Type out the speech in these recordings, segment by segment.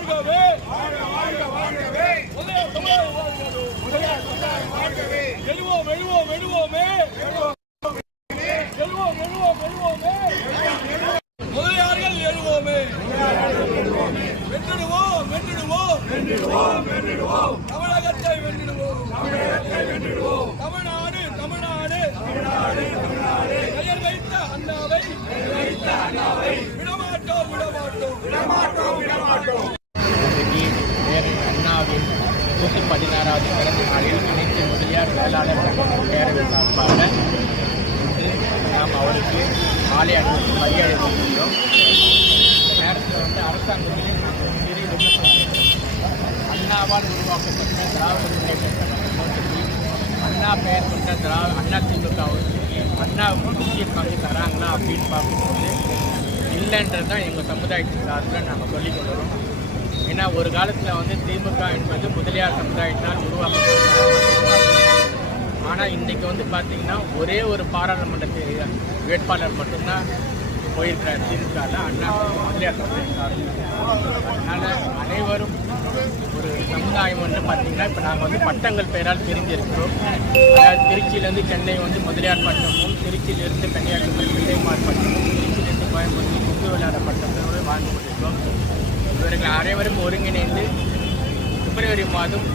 வாழ்கவே எழுவோம் எழுவோம் எழுவோமே எழுவோம் எழுவோம் எழுவோமே முதலியார்கள் எழுவோமே வென்றிடுவோம் வென்றிடுவோம் வென்றிடுவோம் தமிழகத்தை வென்றிடுவோம் தமிழ்நாடு தமிழ்நாடு பெயர் வைத்த அண்ணாவை விடமாட்டோம் விடமாட்டோம் விடமாட்டோம் விடமாட்டோம். அண்ணாவின் 116வது பிறந்த நாளில் அனைத்து முதலியார் வேளாளர் பேரவை சார்பாக நாம் அவருக்கு மாலை அணிவித்து மரியாதை செய்கிறோம். இந்த நேரத்தில் அரசாங்கத்திலே நாங்கள் சிறிய அண்ணாவால் உருவாக்கப்பட்ட திராவிட முன்னேற்ற கழகத்தில் அண்ணா பெயர் கொண்ட அண்ணா திமுகவுக்கு அண்ணாவுக்கு முக்கிய பங்கு தராங்களா அப்படின்னு பார்க்கும்போது இல்லைன்றது தான் எங்கள் சமுதாயத்தின் சார்பில் நாங்கள் சொல்லிக் கொள்கிறோம். ஏன்னா ஒரு காலத்தில் திமுக என்பது முதலியார் சமுதாயத்தால் உருவாக்கப்பட்ட. ஆனால் இன்றைக்கி பார்த்திங்கன்னா ஒரே ஒரு பாராளுமன்ற வேட்பாளர் மட்டும்தான் போயிருக்கிறார் திமுகவில் அண்ணா முதலியார் சமுதாயம் சார்பில். அதனால் அனைவரும் ஒரு சமுதாயம் பார்த்திங்கன்னா இப்போ நாங்கள் பட்டங்கள் பெயரால் பிரிஞ்சிருக்கிறோம். அதாவது திருச்சியிலேருந்து சென்னை முதலியார் பட்டமும், திருச்சியிலிருந்து கன்னியாகுமரி பிள்ளைமார் பட்டமும், திருச்சியிலிருந்து கோயம்புத்தூர் கொங்கு விளையாட பட்டத்தோடு வாழ்ந்து கொண்டிருக்கிறோம். இவர்கள் அனைவரும் ஒருங்கிணைந்து பிப்ரவரி மாதம்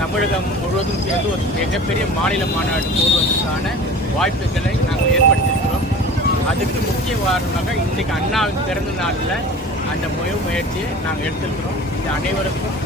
தமிழகம் முழுவதும் சேர்ந்து ஒரு மிகப்பெரிய மாநில மாநாடு போடுவதற்கான வாய்ப்புகளை நாங்கள் ஏற்படுத்தியிருக்கிறோம். அதுக்கு முக்கிய காரணமாக இன்றைக்கு அண்ணாவின் பிறந்த நாளில் அந்த முயற்சியை நாங்கள் எடுத்திருக்கிறோம். இது அனைவருக்கும்